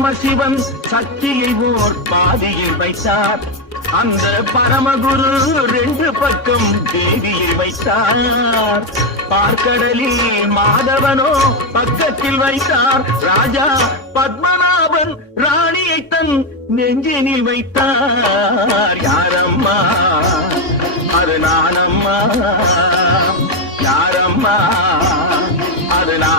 பரமசிவன் சக்தியை ஓர் பாதியில் வைத்தார். அந்த பரமகுரு ரெண்டு பக்கம் தேவியை வைத்தார். பார்க்கடலில் மாதவனோ பக்கத்தில் வைத்தார். ராஜா பத்மநாபன் ராணியை தன் நெஞ்சினில் வைத்தார். யாரம்மா அது நானம்மா, யாரம்மா அது நான்.